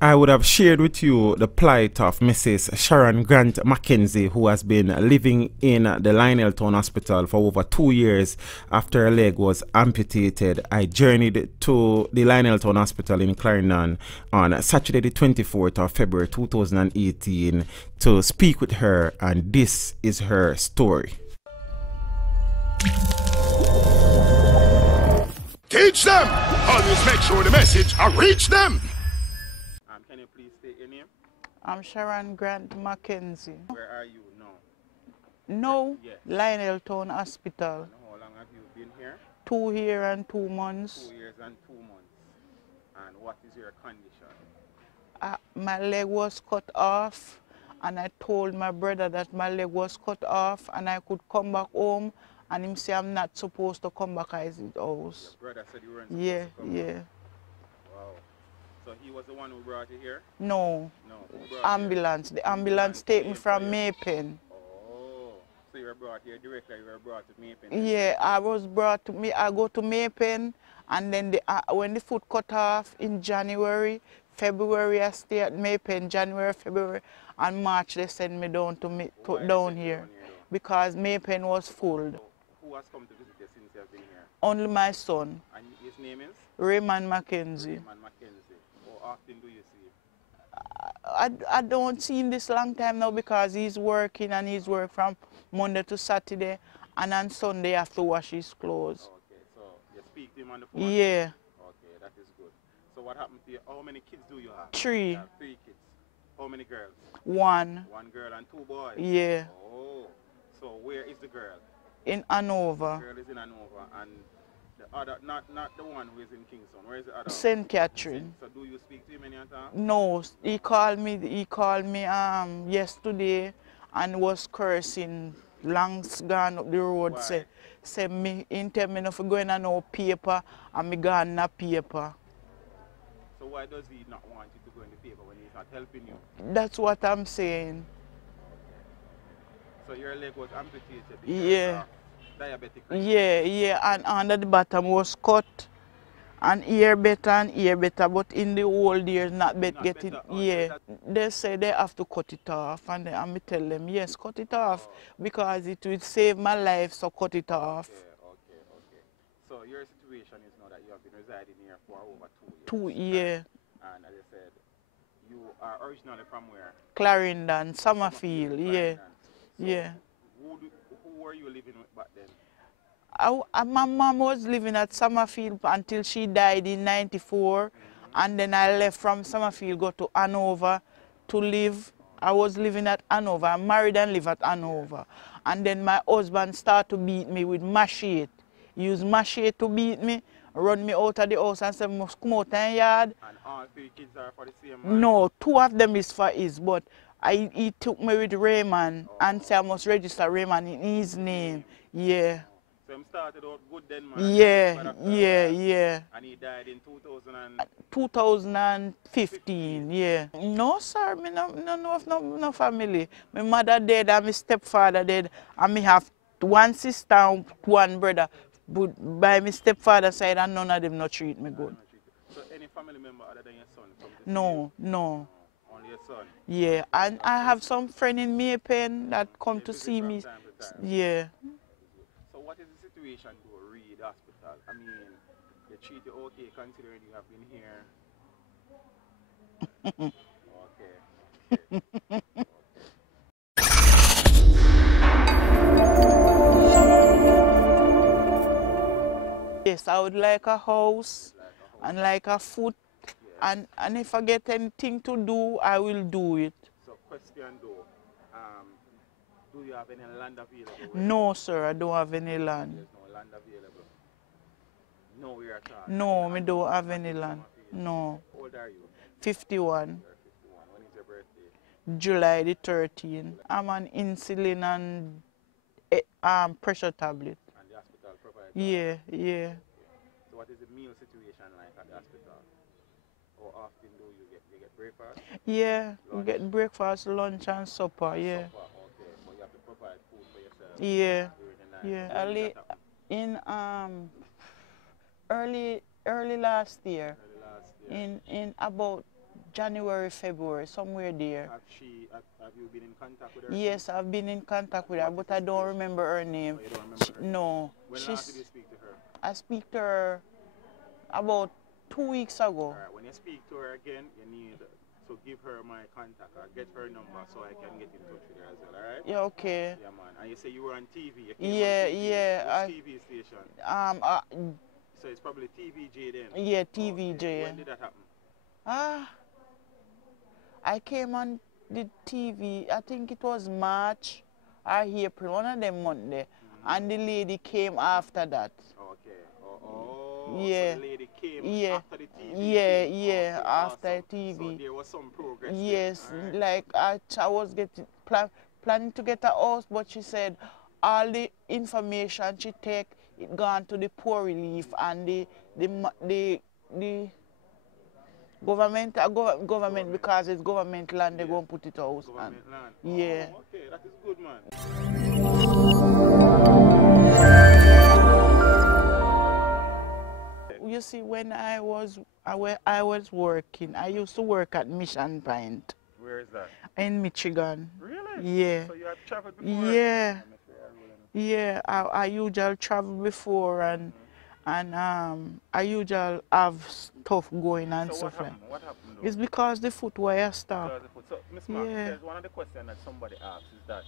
I would have shared with you the plight of Mrs. Sharon Grant McKenzie, who has been living in the Lionel Town Hospital for over 2 years after her leg was amputated. I journeyed to the Lionel Town Hospital in Clarendon on Saturday the 24th of February 2018 to speak with her, and this is her story. Teach them! Always make sure the message reach them! Can you please state your name? I'm Sharon Grant McKenzie. Where are you now? No, Yes. Lionel Town Hospital. And how long have you been here? 2 years and 2 months. 2 years and 2 months. And what is your condition? My leg was cut off, and I told my brother that my leg was cut off and I could come back home, and him say I'm not supposed to come back at his house. Your brother said you weren't supposed to come Yeah. back. Wow. So he was the one who brought you here? No, No. Who brought ambulance. The ambulance take me from Maypen. Oh. So you were brought here directly, you were brought to Maypen? Yeah, I was brought to me. I go to Maypen, and then when the foot cut off in January, February, I stay at Maypen. January, February, and March they send me down to down here because Maypen was full. So who has come to visit you since you have been here? Only my son, And his name is? Raymond McKenzie. Raymond McKenzie. How often do you see him? I don't see him this long time now because he's working, and he's work from Monday to Saturday, and on Sunday I have to wash his clothes. Okay, so you speak to him on the phone? Yeah, Okay, that is good. So what happened to you? How many kids do you have? 3. You have 3 kids. How many girls? 1. 1 girl and 2 boys? Yeah, Oh, so where is the girl? in Hanover, The girl is in Hanover, and the other, not the one who is in Kingston. Where is the other? St. Catherine. So do you speak to him any time? No, he called me yesterday and was cursing, long gone up the road. Why? Say me, he tell me not going on no paper, and me gone no paper. So why does he not want you to go in the paper when he's not helping you? That's what I'm saying. So your leg was amputated because Yeah. of diabetic? Yeah, and under the bottom was cut, and ear better, but in the old ears not getting. better. Oh, Yeah, so they say they have to cut it off, and I tell them yes, cut it off because it will save my life, so cut it off. Okay. So your situation is now that you have been residing here for over 2 years. 2 years. And as I said, you are originally from where? Clarendon, Summerfield, yeah, Clarendon. So yeah. Who were you living with back then? My mom was living at Summerfield until she died in '94, and then I left from Summerfield, go to Hanover to live. I was living at Hanover. I'm married and live at Hanover. And then my husband started to beat me with machete. He used machete to beat me, run me out of the house and said, must come out in the yard. And all 3 kids are for the same man? No, 2 of them is for his, but he took me with Raymond and said I must register Raymond in his name. Yeah. So he started out good then, man? Yeah. And he died in 2015, yeah. No, sir, me no family. My mother dead and my stepfather dead, and me have 1 sister and 1 brother. But by my stepfather's side, and none of them not treat me good. So any family member other than your son come to see No. you? Only your son? Yeah, and I have some friend in Maypen that come to see me. From time to time. Yeah. So what is the situation to Reed Hospital? I mean, they treat you okay considering you have been here. Okay. Yes, I would like a house and like a food, and if I get anything to do, I will do it. So question though, do you have any land available? No, sir, I don't have any land. There's no land available. Nowhere at all? No, I don't have any land. No. How old are you? 51. You're 51. When is your birthday? July the 13th. I'm on insulin and pressure tablet. And the hospital provides? Yeah. So what is the meal situation like at the hospital? How often do you get breakfast? Yeah, we Lunch? get breakfast, lunch, and supper. Yeah. Supper, okay. But you have to provide food for yourself Yeah. during the night. Yeah. When did that happen? In early last year. Early last year. In about January, February, somewhere there. Have you been in contact with her? Yes, I've been in contact with her, but I don't remember her name. Oh, you don't remember her? No. When last did you speak to her? I speak to her about 2 weeks ago. All right, when you speak to her again, you need to give her my contact or get her number so I can get in touch with her as well, all right? Yeah, okay. Yeah, man. And you say you were on TV. Yeah, on TV. yeah. Which TV station? So it's probably TVJ then? Yeah, TVJ. Okay. When did that happen? I came on the TV, I think it was March or April, one of them months there. And the lady came after that. Okay. Yeah. So the lady came after the TV? Yeah, okay, after awesome. TV. So there was some progress Yes, there, right? like I was planning to get a house, but she said all the information she take, it gone to the poor relief and the government because it's government land, they're going to put it out. Government land? Yeah. Oh, okay, that is good, man. You see, when I was working, I used to work at Mission Point. Where is that? In Michigan. Really? Yeah. So you have traveled before? Yeah. Yeah, I usually travel before and I usually have stuff going and so stuff like that. What happened though? It's because the footwear stopped. So, Miss Mark, Yeah. there's one of the questions that somebody asks is that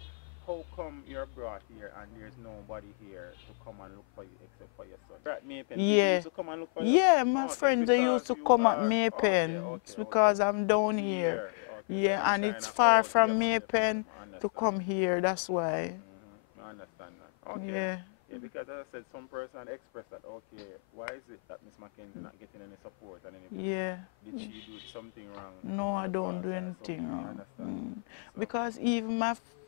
how come you're brought here and there's nobody here to come and look for you except for your son? Right, Maypen, Yeah. used to come and look for you? Yeah, my Oh, friends, they used to come at Maypen. It's because I'm down here. Yeah, and it's far from Maypen to come here, that's why. I understand that. Okay. Yeah. Yeah, because as I said, some person expressed that, okay, why is it that Miss McKenzie not getting any support and anything? Yeah. Did she do something wrong? No, I don't do anything I wrong. understand. Because even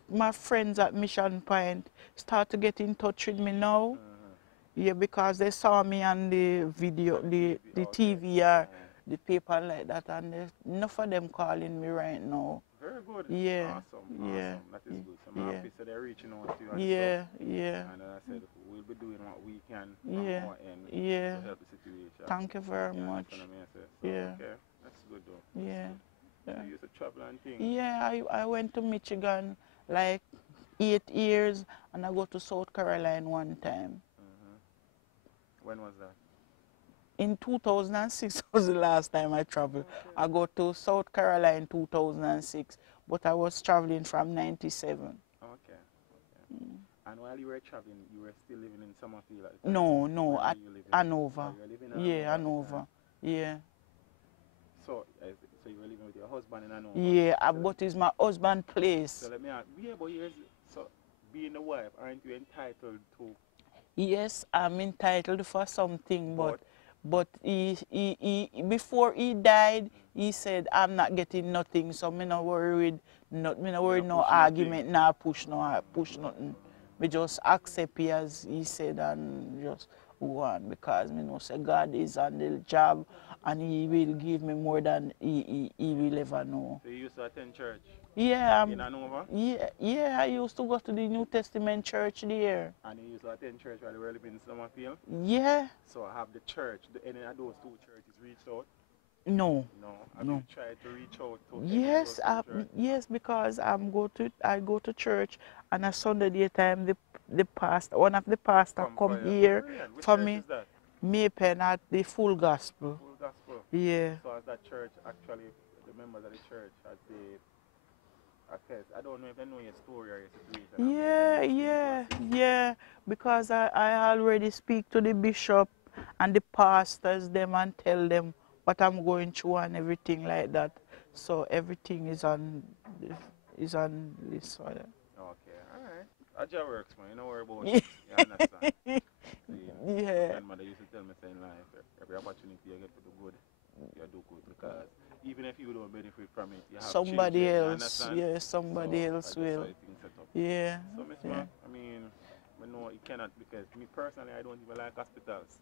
my friends at Mission Point start to get in touch with me now. Yeah, because they saw me on the video, the TV or the paper like that, and enough of them calling me right now. Very good. Yeah. Awesome. Yeah. That is good. So I'm happy that they're reaching out to you and Yeah, stuff. yeah. And I said we'll be doing what we can from Yeah. our end Yeah. to help the situation. Thank you very much. So, Yeah. Okay, that's good though. Yeah. So you used to travel and things? Yeah, I went to Michigan like 8 years, and I go to South Carolina one time. When was that? In 2006 was the last time I traveled. Okay. I go to South Carolina in 2006, but I was traveling from 97. Okay. And while you were traveling, you were still living in Summerfield at the time? No, at Hanover. Oh, you were living in Yeah, Hanover. Yeah. So you were living with your husband in Hanover? Yeah, but it's my husband's place. So let me ask, so being a wife, aren't you entitled to? Yes, I'm entitled for something, but he before he died, he said I'm not getting nothing, so me not worried. No argument, nah push nothing. Me just accept it as he said and just go on, because me know say God is on the job and he will give me more than he will ever know. So you used to attend church? Yeah. In Hanover? Yeah, I used to go to the New Testament church there. And you used to attend church while you were living in Summerfield? Yeah. So have the church, any of those two churches reached out? No. Have you tried to reach out to Yes, yes, because I go to church, and on Sunday daytime the pastor, one of the pastor come here for me. Is that? Maypen at the Full Gospel. Full Gospel. Yeah. So as that church actually, the members of the church as they, I don't know if I know your story or your situation. Yeah, because I already speak to the bishop and the pastors them and tell them what I'm going through and everything like that. So everything is on this one. Okay, all right. Aja works, man. You know worry about it. You understand? Yeah. My grandmother used to tell me, saying life, every opportunity you get to do good, you do good, because even if you don't benefit from it, you have somebody children, else. Yeah, somebody else will. Yeah. So, Miss Mark, I mean, I know it cannot, because me personally, I don't even like hospitals.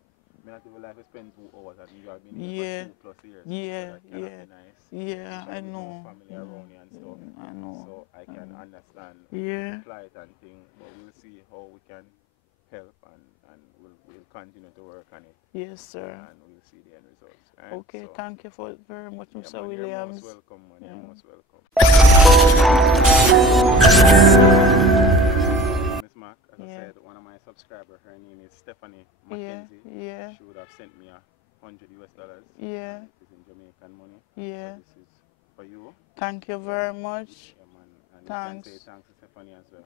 I not even like to spend 2 hours and you have been here for 2+ years. Yeah, so that cannot be nice. Yeah, I know. Family around you and stuff. I know. So I can understand the plight and thing, but we'll see how we can help, and we'll continue to work on it. Yes, sir. And we'll see the end results. Right? Okay, so, thank you for very much, yeah, Mr. man, Williams. You're most welcome, man. Yeah. You're most welcome. Miss Mac, as I said, one of my subscribers, her name is Stephanie McKenzie. Yeah. She would have sent me $100 US. Yeah. It is in Jamaican money. Yeah. So this is for you. Thank you very much. Yeah, man. And Thanks. you can say thanks to Stephanie as well.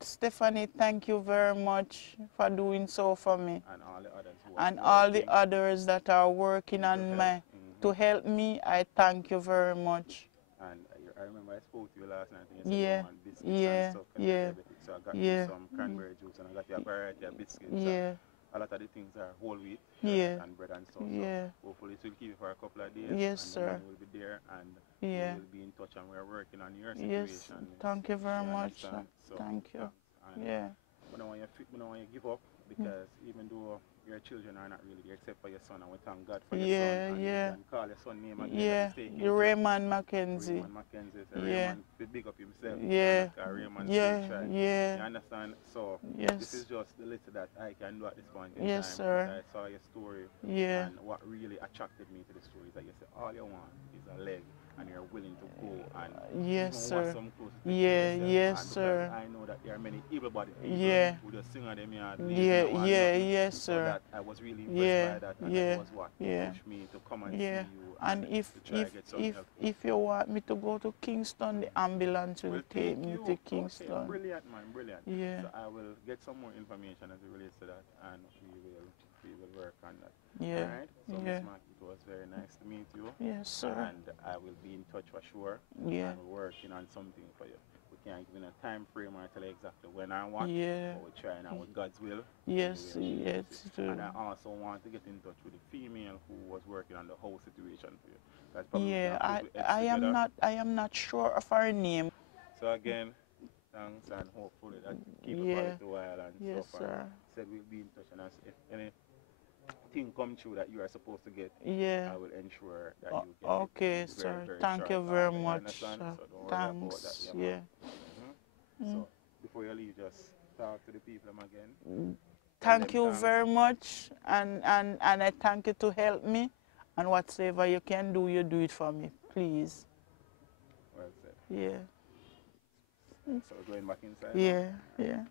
Stephanie, thank you very much for doing so for me. And all the others who And are all the working others that are working on my to help me, I thank you very much. And I remember I spoke to you last night and you said Yeah. you want biscuits and stuff. Yeah. So I got you some cranberry juice and I got you a variety of biscuits. Yeah. A lot of the things are whole wheat and bread and stuff. Yeah. So hopefully it will keep you for a couple of days. Yes, and sir. The man will be there and we will be in touch and we're working on your situation. Yes. Thank you very much. So, thank you. And Yeah. I don't want you to give up because even though your children are not really there except for your son, and we thank God for your son. And you can call your son name again. Yeah. Raymond McKenzie. Raymond McKenzie. So Raymond will big up himself. Yeah. Raymond Yeah. You understand? So this is just the little that I can do at this point in time. Sir. I saw your story. Yeah. And what really attracted me to the story is that you say all you want is a leg and you're willing to go and yes, sir. some clothes Yes, sir. I know that there are many able-bodied people who just sing on them yes, so sir. that I was really impressed by that, and that was what pushed me to come and see you. And if you want me to go to Kingston, the ambulance will take me to Kingston. Okay, brilliant, man, brilliant. Yeah. So I will get some more information as it relates to that, and we will work on that. Yeah. All right? So Ms. Mark, it was very nice to meet you. Yes, sir. And I will be in touch for sure. Yeah. And working on something for you. We can't give you a time frame or tell you exactly when I want. Yeah. But we're trying out with God's will. Yes, yes. And I also want to get in touch with the female who was working on the whole situation for you. Yeah, I am not sure of her name. So again, thanks, and hopefully that keep it for a little while and stuff. Sir. Said we'll be in touch, and if anything come true that you are supposed to get, I will ensure that you get it. Okay, sir. Thank you very much. So thanks. So before you leave, just talk to the people again. Thank you very much, and I thank you to help me, and whatever you can do, you do it for me, please. Well said. Yeah. So going back inside? Yeah.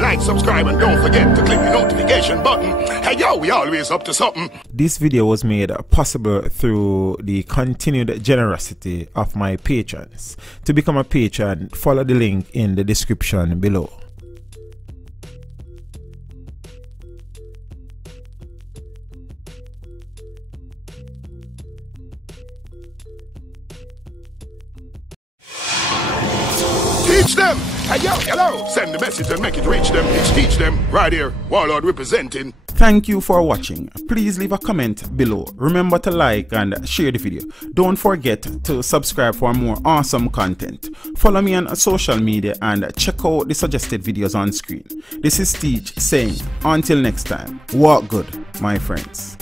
Like, subscribe, and don't forget to click the notification button. Hey yo, we always up to something. This video was made possible through the continued generosity of my patrons. To become a patron, follow the link in the description below. Teach them. Hey yo, hello. Send the message and make it reach them. It's Teach Them right here. Warlord representing. Thank you for watching. Please leave a comment below. Remember to like and share the video. Don't forget to subscribe for more awesome content. Follow me on social media and check out the suggested videos on screen. This is Teach saying, until next time, walk good, my friends.